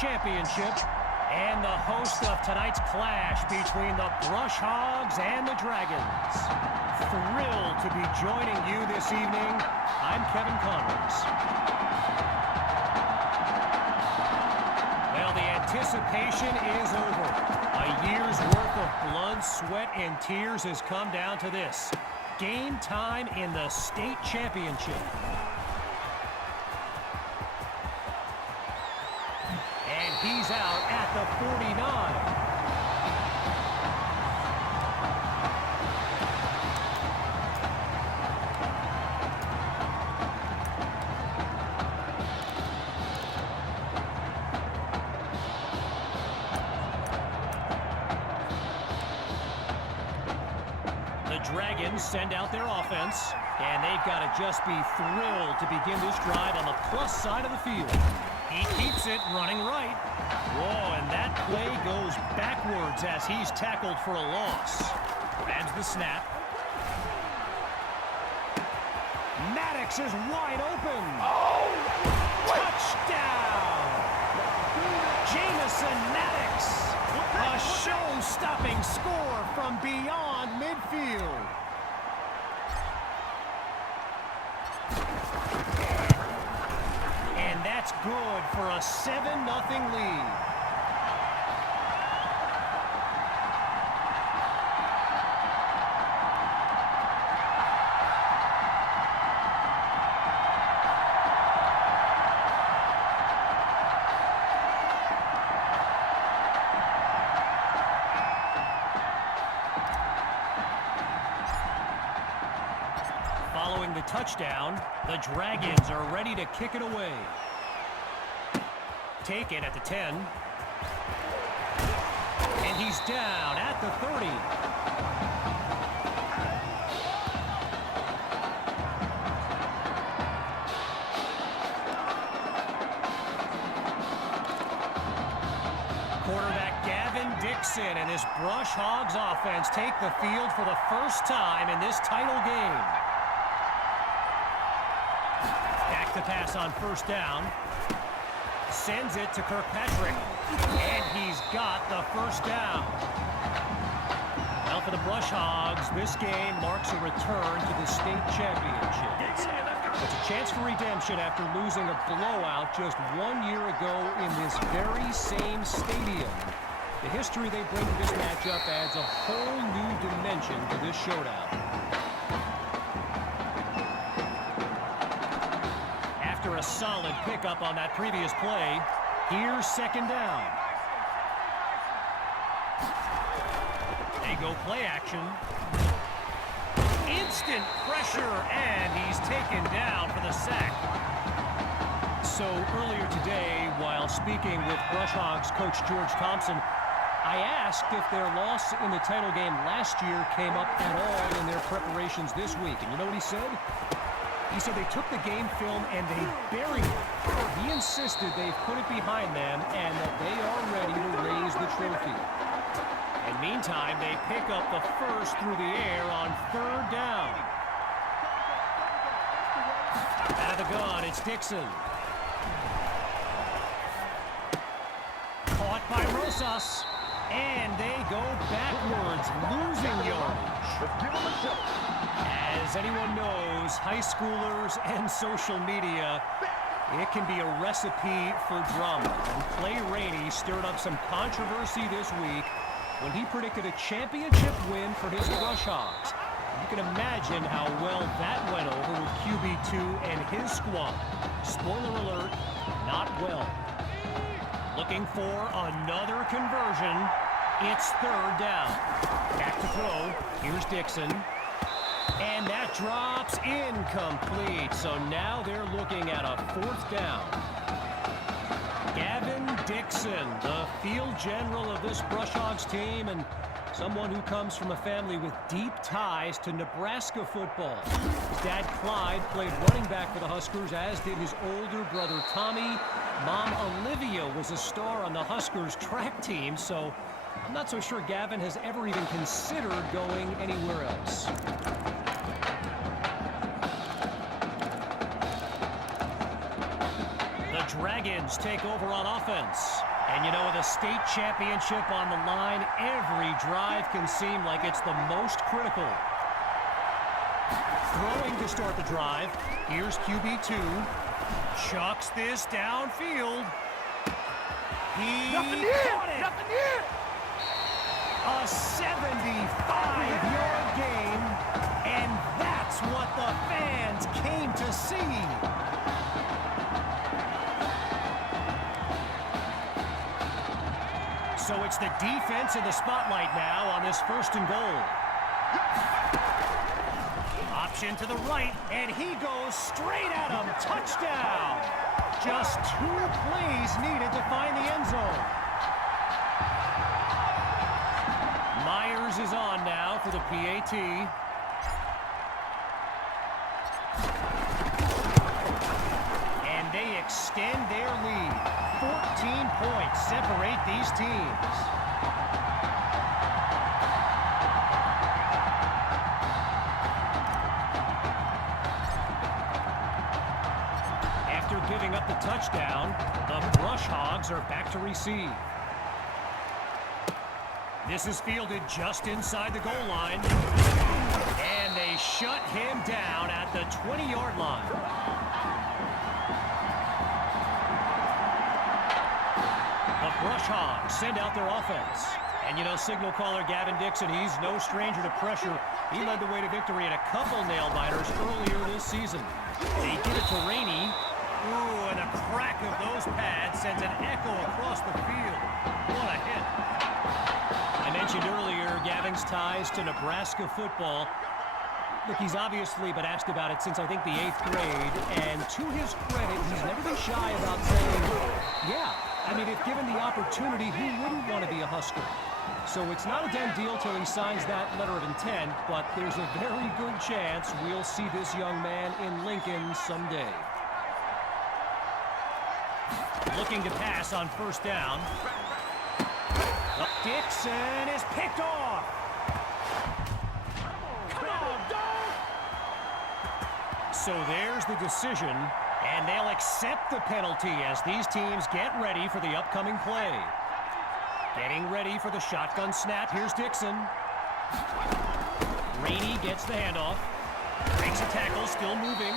championship and the host of tonight's clash between the Brush Hogs and the Dragons. Thrilled to be joining you this evening. I'm Kevin Connors. Well, the anticipation is over. A year's worth of blood, sweat, and tears has come down to this. Game time in the state championship. And he's out at the 49. Dragons send out their offense, and they've got to just be thrilled to begin this drive on the plus side of the field. He keeps it running right. Whoa, and that play goes backwards as he's tackled for a loss. Grabs the snap. Maddox is wide open. Touchdown! Jamison Maddox. A show-stopping score from beyond midfield. And that's good for a 7-0 lead. Following the touchdown, the Dragons are ready to kick it away. Taken at the 10. And he's down at the 30. Quarterback Gavin Dixon and his Brush Hogs offense take the field for the first time in this title game. Back to pass on first down. Sends it to Kirkpatrick. And he's got the first down. Well, for the Brush Hogs, this game marks a return to the state championship. It's a chance for redemption after losing a blowout just 1 year ago in this very same stadium. The history they bring to this matchup adds a whole new dimension to this showdown. After a solid pickup on that previous play, here's second down. They go play action. Instant pressure, and he's taken down for the sack. So earlier today, while speaking with Brush Hogs coach George Thompson, I asked if their loss in the title game last year came up at all in their preparations this week. And you know what he said? He said they took the game film and they buried it. He insisted they've put it behind them and that they are ready to raise the trophy. And meantime, they pick up the first through the air on third down. Out of the gun, it's Dixon. Caught by Rosas. And they go backwards, losing yardage. As anyone knows, high schoolers and social media, it can be a recipe for drama. And Clay Rainey stirred up some controversy this week when he predicted a championship win for his Brush Hogs. You can imagine how well that went over with QB2 and his squad. Spoiler alert, not well. Looking for another conversion. It's third down. Back to throw. Here's Dixon. And that drops incomplete. So now they're looking at a fourth down. Gavin Dixon, the field general of this Brush Hogs team, and someone who comes from a family with deep ties to Nebraska football. His dad, Clyde, played running back for the Huskers, as did his older brother, Tommy. Mom, Olivia, was a star on the Huskers track team, so I'm not so sure Gavin has ever even considered going anywhere else. The Dragons take over on offense. And you know, with a state championship on the line, every drive can seem like it's the most critical. Throwing to start the drive. Here's QB2. Chucks this downfield. He caught it! Nothing here! A 75-yard gain, and that's what the fans came to see. So it's the defense in the spotlight now on this 1st and goal. Option to the right, and he goes straight at him. Touchdown! Just 2 plays needed to find the end zone. Myers is on now for the PAT. And they extend their lead. 14 points separate these teams. After giving up the touchdown, the Brush Hogs are back to receive. This is fielded just inside the goal line. And they shut him down at the 20-yard line. The Brush Hogs send out their offense. And you know, signal caller Gavin Dixon, he's no stranger to pressure. He led the way to victory in a couple nail-biters earlier this season. They give it to Rainey. Ooh, and the crack of those pads sends an echo across the field. What a hit. I mentioned earlier Gavin's ties to Nebraska football. Look, he's obviously been asked about it since, I think, the 8th grade. And to his credit, he's never been shy about saying, yeah, I mean, if given the opportunity, who wouldn't want to be a Husker? So it's not a done deal till he signs that letter of intent, but there's a very good chance we'll see this young man in Lincoln someday. Looking to pass on 1st down. Dixon is picked off. Come on, dog! So there's the decision, and they'll accept the penalty as these teams get ready for the upcoming play. Getting ready for the shotgun snap. Here's Dixon. Rainey gets the handoff. Breaks a tackle, still moving.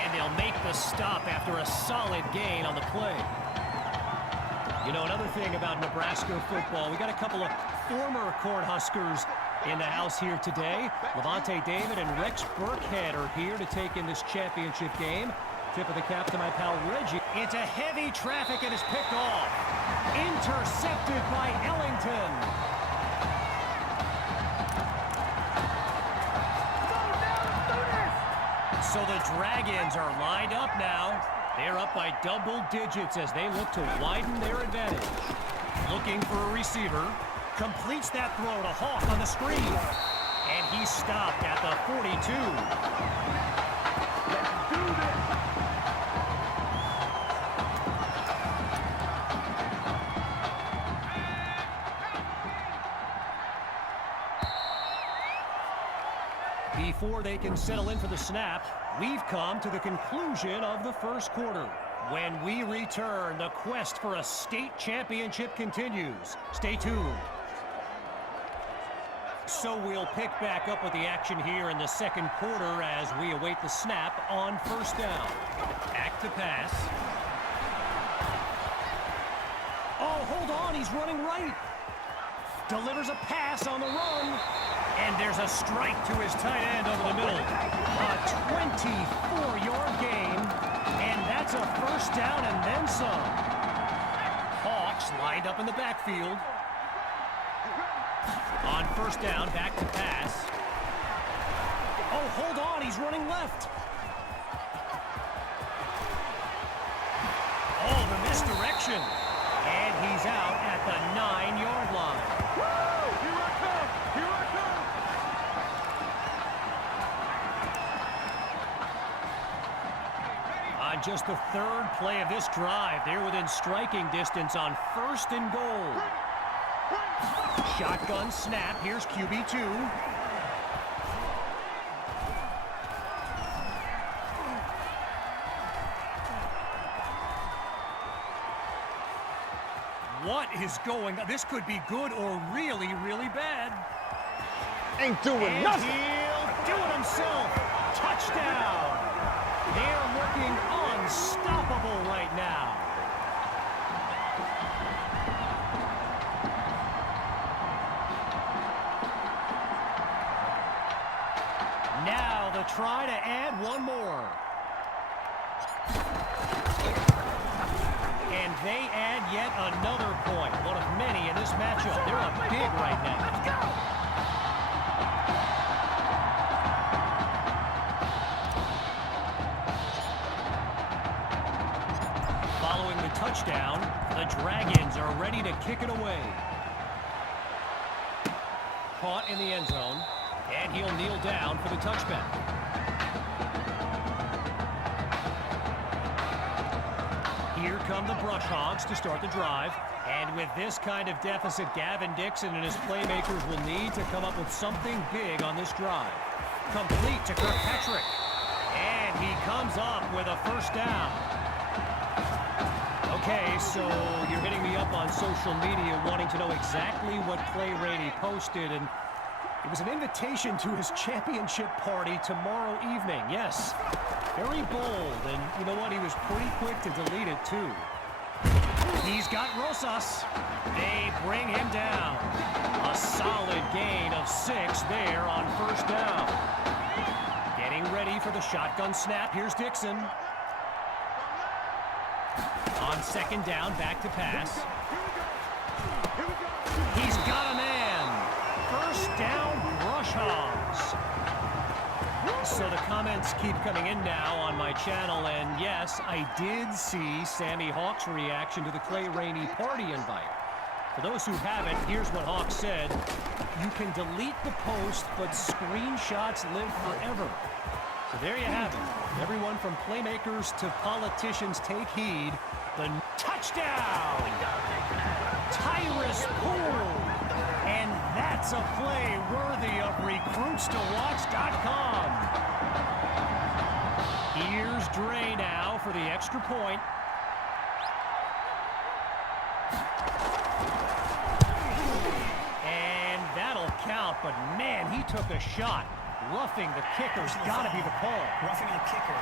And they'll make the stop after a solid gain on the play. You know, another thing about Nebraska football, we got a couple of former Cornhuskers in the house here today. Levante David and Rex Burkhead are here to take in this championship game. Tip of the cap to my pal Reggie. Into heavy traffic and is picked off. Intercepted by Ellington. So the Dragons are lined up now. They're up by double digits as they look to widen their advantage. Looking for a receiver. Completes that throw to Hawk on the screen. And he's stopped at the 42. Let's do this. Before they can settle in for the snap, we've come to the conclusion of the 1st quarter. When we return, the quest for a state championship continues. Stay tuned. So we'll pick back up with the action here in the 2nd quarter as we await the snap on 1st down. Back to pass. Oh, hold on, he's running right. Delivers a pass on the run. And there's a strike to his tight end over the middle. A 24-yard gain. And that's a 1st down and then some. Hawks lined up in the backfield. On 1st down, back to pass. Oh, hold on, he's running left. Oh, the misdirection. And he's out at the 9-yard line. Woo! Here I come! Here I come! On just the 3rd play of this drive, they're within striking distance on 1st and goal. Shotgun snap. Here's QB2. What is going on? This could be good or really, really bad. Ain't doing And nothing. he'll do it himself. Touchdown. They're looking unstoppable right now. Now the try to add one more. And they add yet another point. One of many in this matchup. They're up big right now. Let's go! Following the touchdown, the Dragons are ready to kick it away. Caught in the end zone, and he'll kneel down for the touchback. Here come the Brush Hogs to start the drive. And with this kind of deficit, Gavin Dixon and his playmakers will need to come up with something big on this drive. Complete to Kirkpatrick. And he comes up with a first down. Okay, so you're hitting me up on social media wanting to know exactly what Clay Rainey posted. And it was an invitation to his championship party tomorrow evening. Yes, very bold. And you know what? He was pretty quick to delete it, too. He's got Rosas. They bring him down. A solid gain of 6 there on first down. Getting ready for the shotgun snap. Here's Dixon. On second down, back to pass. He's got a man. First down, Brush Hogs. So the comments keep coming in now on my channel, and yes, I did see Sammy Hawk's reaction to the Clay Rainey party invite. For those who haven't, here's what Hawk said. You can delete the post, but screenshots live forever. So there you have it. Everyone from playmakers to politicians take heed. The touchdown! Tyrus Poole! And that's a play worthy of recruitstowatch.com. Here's Dre now for the extra point. And that'll count, but man, he took a shot. Roughing the kicker's got to be the call. Roughing the kicker.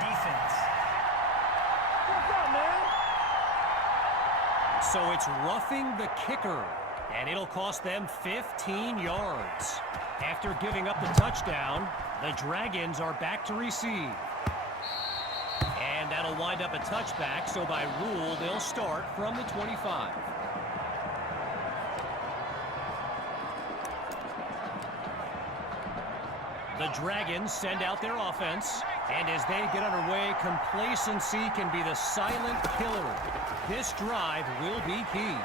Defense. So it's roughing the kicker, and it'll cost them 15 yards. After giving up the touchdown, the Dragons are back to receive. And that'll wind up a touchback, so by rule, they'll start from the 25. The Dragons send out their offense, and as they get underway, complacency can be the silent killer. This drive will be key.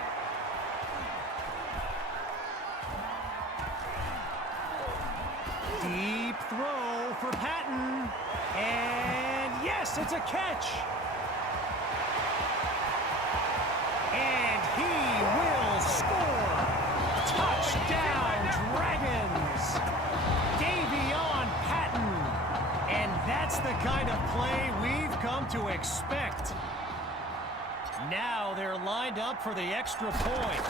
Deep throw for Patton, and yes, it's a catch. And he will score. Touchdown, Dragons. That's the kind of play we've come to expect. Now they're lined up for the extra point.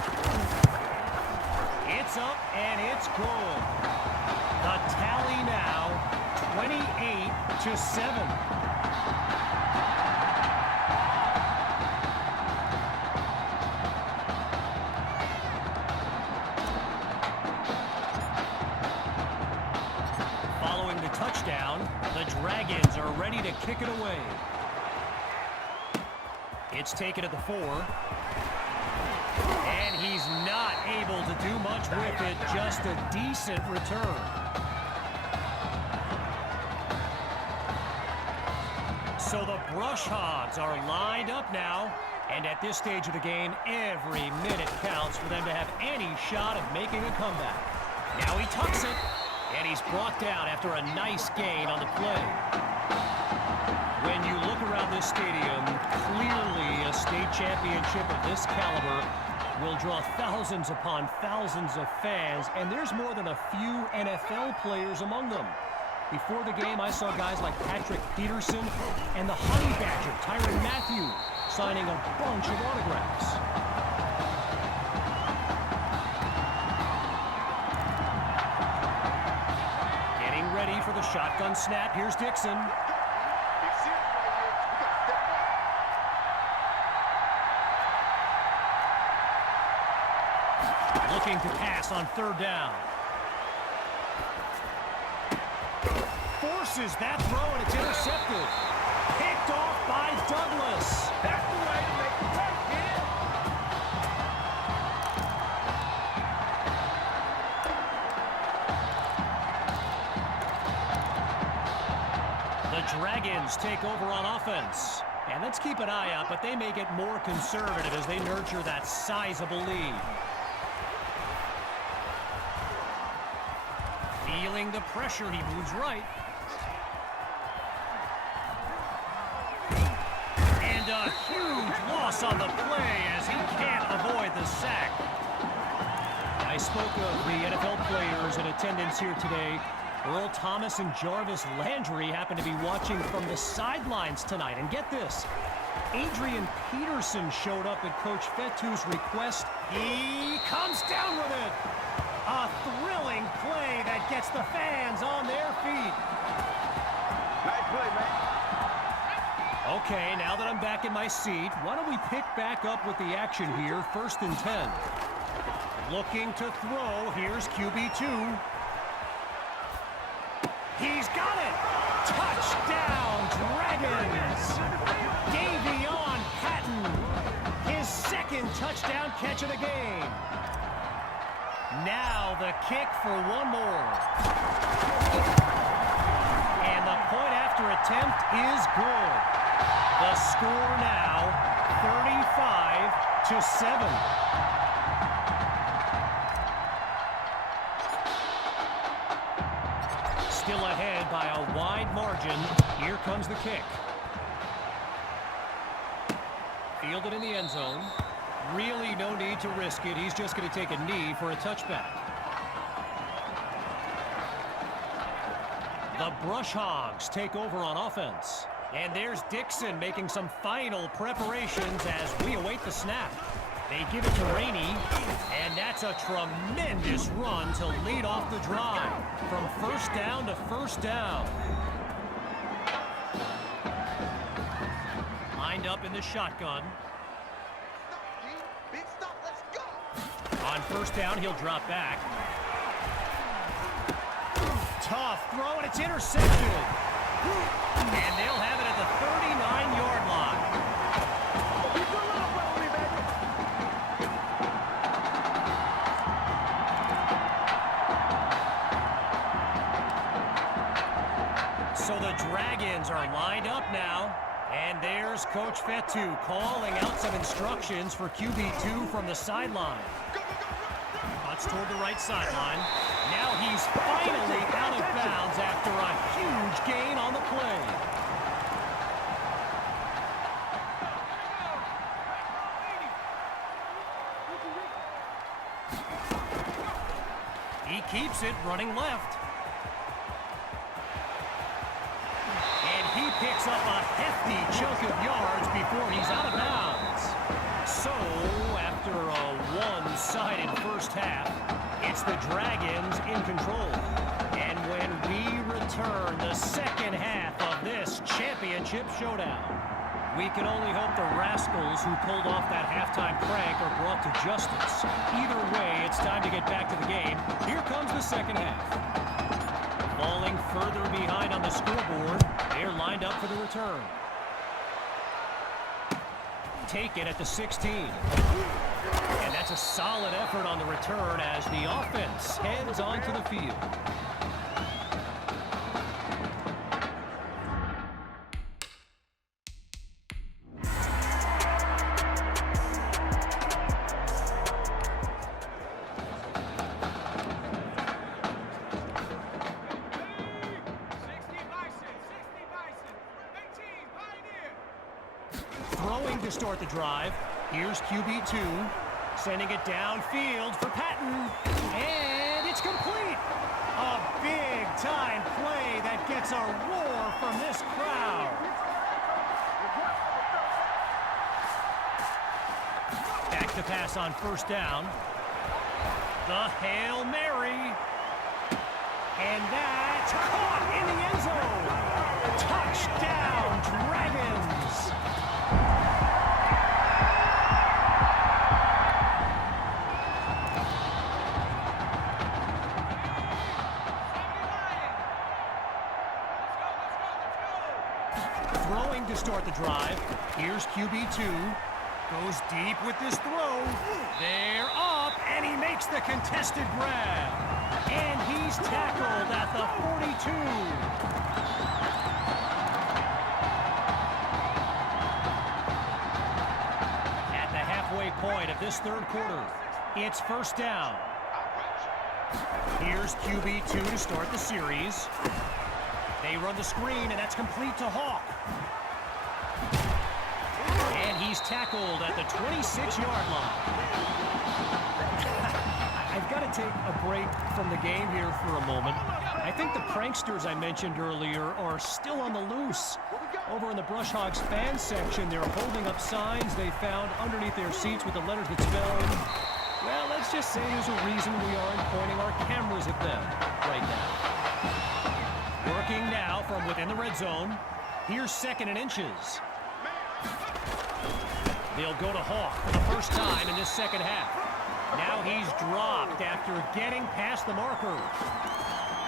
It's up and it's good. The tally now, 28-7. Touchdown, the Dragons are ready to kick it away. It's taken at the 4. And he's not able to do much with it, just a decent return. So the Brush Hogs are lined up now. And at this stage of the game, every minute counts for them to have any shot of making a comeback. Now he tucks it. And he's brought down after a nice gain on the play. When you look around this stadium, clearly a state championship of this caliber will draw thousands upon thousands of fans, and there's more than a few NFL players among them. Before the game, I saw guys like Patrick Peterson and the Honey Badger, Tyrann Mathieu, signing a bunch of autographs. Shotgun snap. Here's Dixon. Looking to pass on third down. Forces that throw, and it's intercepted. Picked off by Douglas. That's the way to make it work, kid. The Dragons take over on offense. And let's keep an eye out, but they may get more conservative as they nurture that sizable lead. Feeling the pressure, he moves right. And a huge loss on the play as he can't avoid the sack. I spoke of the NFL players in attendance here today. Earl Thomas and Jarvis Landry happen to be watching from the sidelines tonight. And get this, Adrian Peterson showed up at Coach Fettu's request. He comes down with it. A thrilling play that gets the fans on their feet. Nice play, man. Okay, now that I'm back in my seat, why don't we pick back up with the action here, 1st and 10. Looking to throw, here's QB2. He's got it! Touchdown, Dragons! Davion Patton, his second touchdown catch of the game. Now the kick for one more. And the point after attempt is good. The score now, 35-7. Still ahead by a wide margin. Here comes the kick. Fielded in the end zone. Really no need to risk it. He's just going to take a knee for a touchback. The Brush Hogs take over on offense. And there's Dixon making some final preparations as we await the snap. They give it to Rainey, and that's a tremendous run to lead off the drive. From first down to first down. Lined up in the shotgun. Big stop, let's go. On first down, he'll drop back. Tough throw, and it's intercepted. And they'll have it at the 39-yard line. So the Dragons are lined up now. And there's Coach Fettu calling out some instructions for QB2 from the sideline. Cuts toward the right sideline. Now he's finally out of bounds after a huge gain on the play. He keeps it running left. And he picks up a hefty chunk of yards before he's out of bounds. So, after a one-sided first half, it's the Dragons in control. And when we return the second half of this championship showdown, we can only hope the rascals who pulled off that halftime prank are brought to justice. Either way, it's time to get back to the game. Here comes the second half. Falling further behind on the scoreboard, they're lined up for the return. Taken at the 16. And that's a solid effort on the return as the offense heads onto the field. Throwing to start the drive. Here's QB2. Sending it downfield for Patton. And it's complete. A big-time play that gets a roar from this crowd. Back to pass on first down. The Hail Mary. And that's caught in the end zone. Touchdown, Dragons. Throwing to start the drive. Here's QB2. Goes deep with this throw. They're up, and he makes the contested grab. And he's tackled at the 42. At the halfway point of this third quarter, it's first down. Here's QB2 to start the series. They run the screen, and that's complete to Hawk. And he's tackled at the 26-yard line. I've got to take a break from the game here for a moment. I think the pranksters I mentioned earlier are still on the loose. Over in the Brush Hogs fan section, they're holding up signs they found underneath their seats with the letters that spell, well, let's just say there's a reason we aren't pointing our cameras at them right now. Working now from within the red zone. Here's 2nd and inches. They'll go to Hawk for the first time in this second half. Now he's dropped after getting past the marker.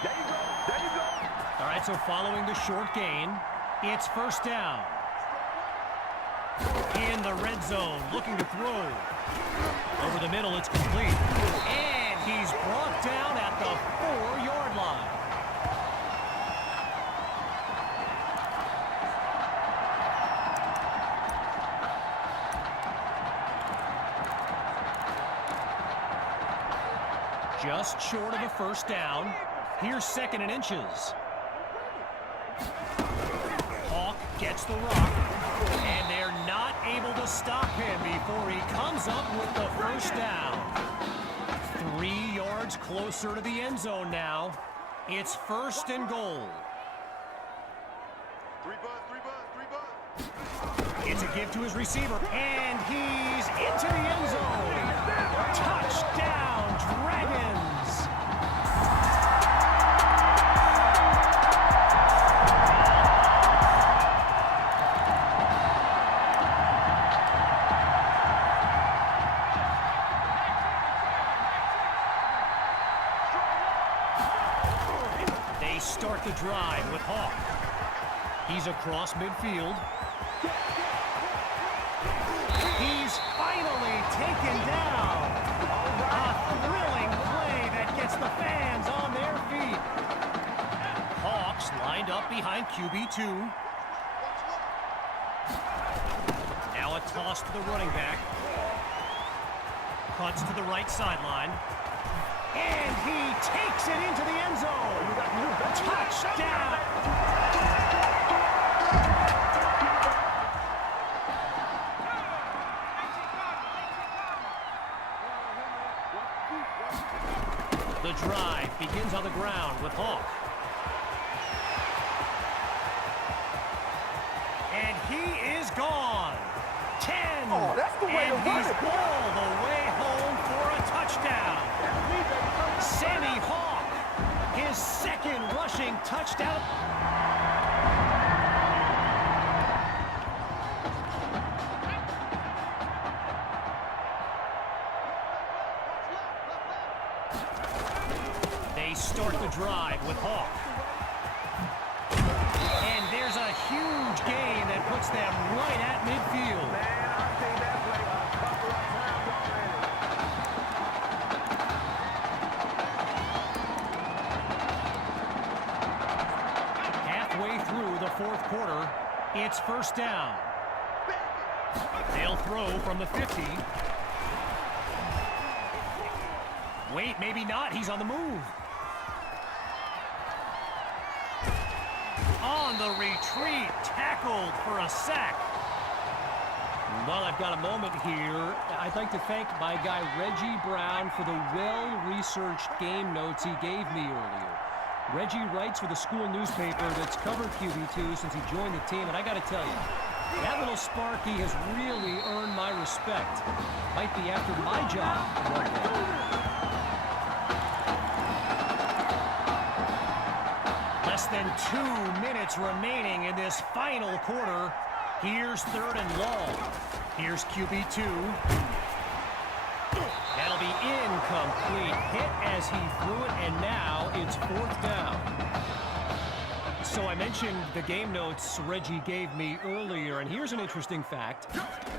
There you go. There you go. All right, so following the short gain, it's first down. In the red zone, looking to throw. Over the middle, it's complete. And he's brought down at the 4-yard line. Just short of a first down. Here's 2nd and inches. Hawk gets the rock, and they're not able to stop him before he comes up with the first down. 3 yards closer to the end zone now. It's 1st and goal. Three bud. It's a give to his receiver, and he's into the end zone. Touchdown, Dragons! They start the drive with Hawk. He's across midfield. He's finally taken down. A thrilling play that gets the fans on their feet. Hawks lined up behind QB2. Now a toss to the running back. Cuts to the right sideline. And he takes it into the end zone. Touchdown! The drive begins on the ground with Hawk. And he is gone. 10. Oh, that's the way to and run he's it. all the way home for a touchdown. Sammy Hawk, his 2nd rushing touchdown. They start the drive with Hawk. And there's a huge gain that puts them right at midfield. Man, I've seen that play a couple of times already. Halfway through the 4th quarter, it's first down. They'll throw from the 50. Wait, maybe not. He's on the move. On the retreat, tackled for a sack. Well, I've got a moment here. I'd like to thank my guy Reggie Brown for the well-researched game notes he gave me earlier. Reggie writes for the school newspaper that's covered QB2 since he joined the team, and I got to tell you, that little Sparky has really earned my respect. Might be after my job one day. than 2 minutes remaining in this final quarter. Here's 3rd and long. Here's QB2. That'll be incomplete. Hit as he threw it, and now it's 4th down. So I mentioned the game notes Reggie gave me earlier, and here's an interesting fact.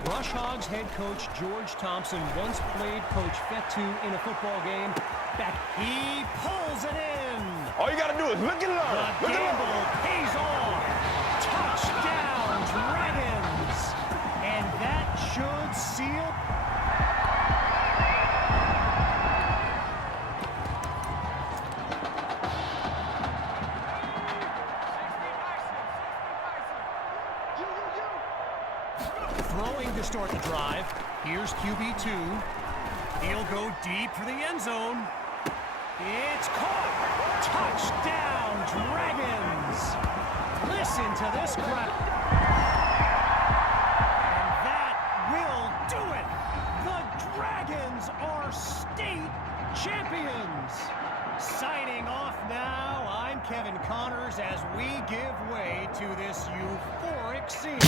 Rush Hogs head coach George Thompson once played Coach Fetu in a football game. He pulls it in. All you got to do is look at it. The gamble pays off. Touchdown, Dragons. And that should seal. Throwing to start the drive. Here's QB2. He'll go deep for the end zone. It's caught. Touchdown, Dragons. Listen to this crowd. And that will do it. The Dragons are state champions. Signing off now, I'm Kevin Connors as we give way to this euphoric scene.